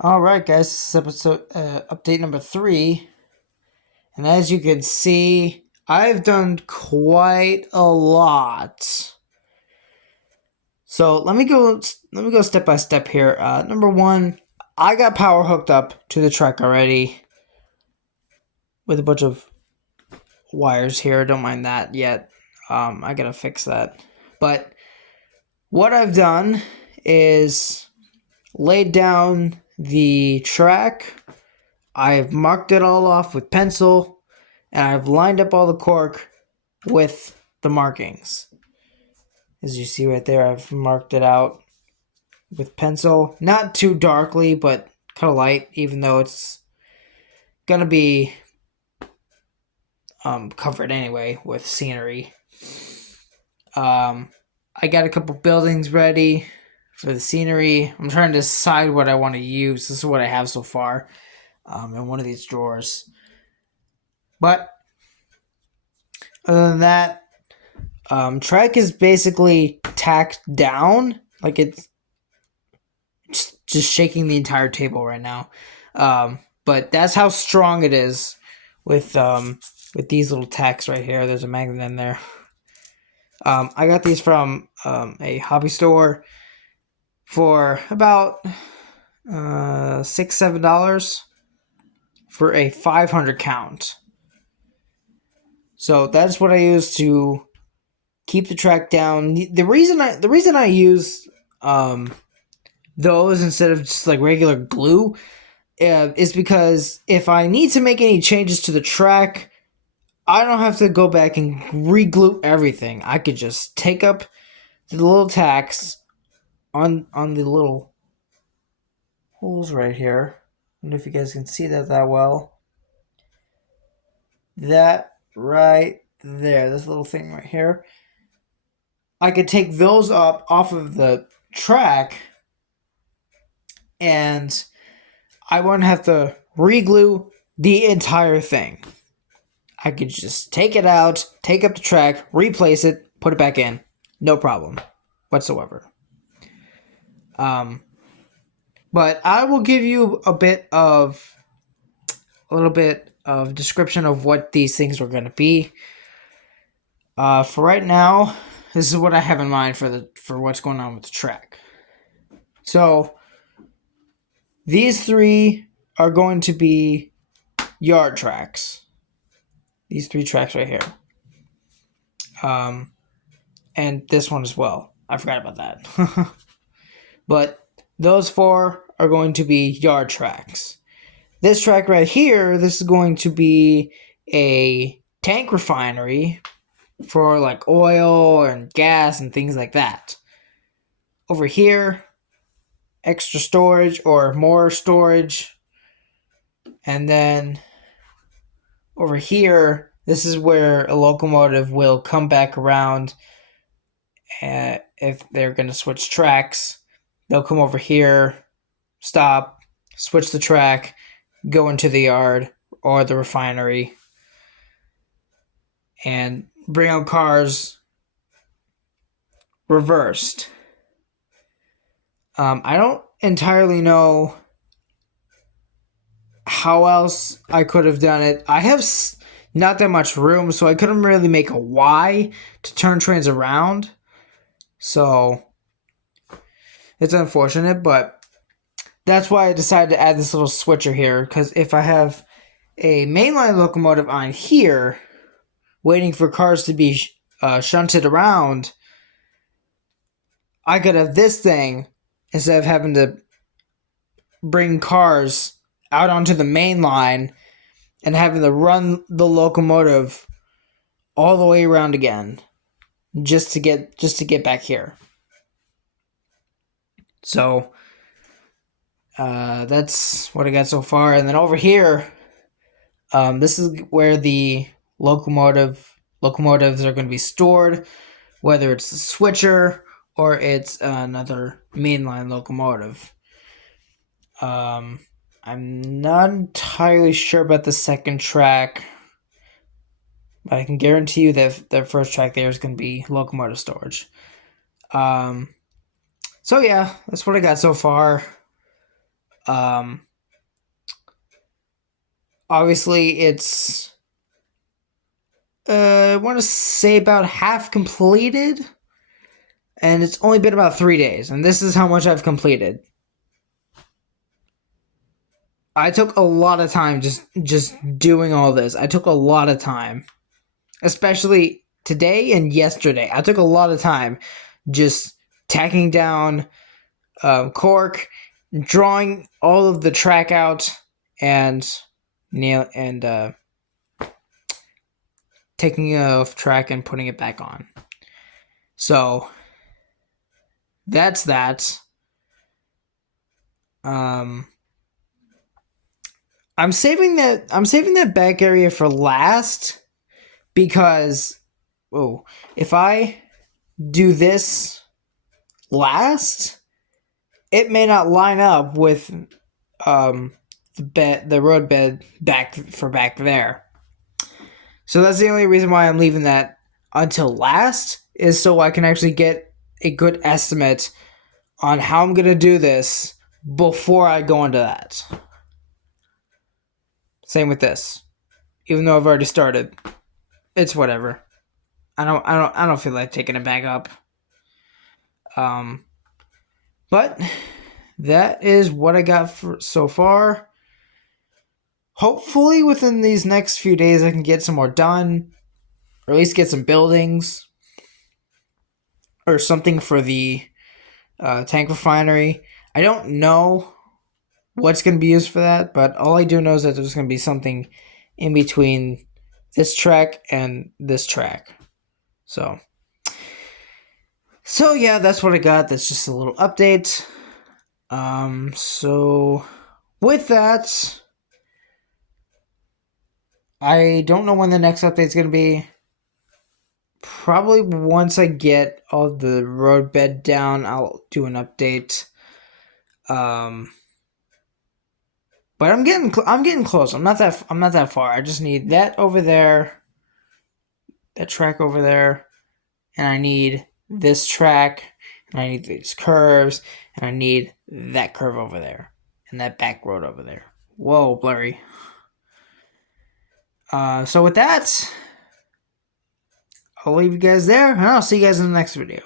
All right, guys, this is episode update number 3, and as you can see, I've done quite a lot. So let me go step by step here. Number one, I got power hooked up to the truck already with a bunch of wires here. Don't mind that yet. I gotta fix that. But what I've done is laid down the track. I've marked it all off with pencil, and I've lined up all the cork with the markings. As you see right there, I've marked it out with pencil. Not too darkly, but kind of light, even though it's going to be covered anyway with scenery. I got a couple buildings ready for the scenery. I'm trying to decide what I want to use. This is what I have so far in one of these drawers. But other than that, track is basically tacked down, like it's just shaking the entire table right now. But that's how strong it is with these little tacks right here. There's a magnet in there. I got these from a hobby store for about $6-7 for a 500 count. So that's what I use to keep the track down. The reason I use those instead of just like regular glue is because if I need to make any changes to the track, I don't have to go back and re-glue everything. I could just take up the little tacks on the little holes right here. I don't know if you guys can see that well. That right there, this little thing right here. I could take those up off of the track, and I wouldn't have to re-glue the entire thing. I could just take it out, take up the track, replace it, put it back in. No problem whatsoever. But I will give you a little bit of description of what these things are going to be. For right now, this is what I have in mind for what's going on with the track. So these 3 are going to be yard tracks. These 3 tracks right here. And this one as well. I forgot about that. But those 4 are going to be yard tracks. This track right here, this is going to be a tank refinery for like oil and gas and things like that. Over here, extra storage or more storage. And then over here, this is where a locomotive will come back around. If they're going to switch tracks, they'll come over here, stop, switch the track, go into the yard or the refinery, and bring out cars reversed. I don't entirely know how else I could have done it. I have not that much room, so I couldn't really make a Y to turn trains around. So it's unfortunate, but that's why I decided to add this little switcher here, because if I have a mainline locomotive on here waiting for cars to be shunted around, I could have this thing instead of having to bring cars out onto the main line and having to run the locomotive all the way around again just to get back here. So that's what I got so far. And then over here, this is where the locomotives are going to be stored, whether it's the switcher or it's another mainline locomotive. I'm not entirely sure about the second track, but I can guarantee you that the first track there is going to be locomotive storage. So yeah, that's what I got so far. Obviously, it's I want to say about half completed, and it's only been about 3 days, and this is how much I've completed. I took a lot of time just doing all this. I took a lot of time, especially today and yesterday. I took a lot of time just tacking down cork, drawing all of the track out, and taking it off track and putting it back on. So that's that. I'm saving that back area for last because if I do this last, it may not line up with the roadbed back there. So that's the only reason why I'm leaving that until last, is so I can actually get a good estimate on how I'm gonna do this before I go into that. Same with this. Even though I've already started, it's whatever. I don't feel like taking it back up. But that is what I got for so far. Hopefully within these next few days I can get some more done, or at least get some buildings or something for the tank refinery. I don't know what's going to be used for that, but all I do know is that there's going to be something in between this track and this track. So yeah, that's what I got. That's just a little update. So with that, I don't know when the next update's going to be. Probably once I get all the roadbed down, I'll do an update. But I'm getting close. I'm not that far. I just need that over there, that track over there, and I need this track, and I need these curves, and I need that curve over there, and that back road over there. Whoa, blurry. So with that, I'll leave you guys there, and I'll see you guys in the next video.